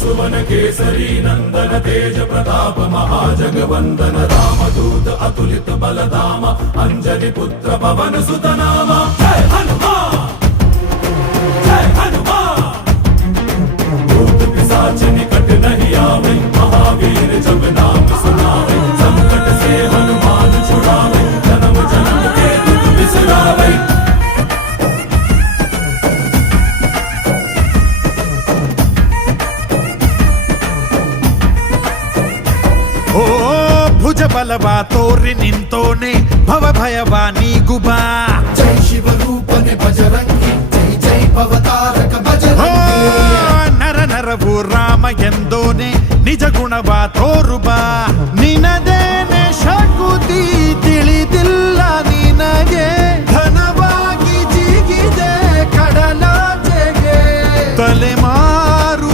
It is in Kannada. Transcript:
सुवन केसरी नंदन तेज प्रताप महाजगवंदन रामदूत अतुलित बलधाम अंजनी पुत्र पवन सुत नाम जय हनुमान जय हनुमान। भूत पिशाच निकट नहीं आवे महावीर जब नाम सुनावे संकट से हनुमान छुड़ावे जन्म जन्म के दुख बिसरावे। ಓ ಭುಜ ಬಲವಾ ತೋರಿ ನಿಂತೋನೆ ಭವ ಭಯವಾ ನೀಗುಬಾ ಜೈ ಶಿವರೂಪನೆ ಬಜರಂಗಿ ಜೈ ಜೈ ಭವತಾರಕ ಬಜರಂಗಿ ನರ ನರವು ರಾಮ ಎಂದೋನೆ ನಿಜ ಗುಣವಾ ತೋರುಬಾ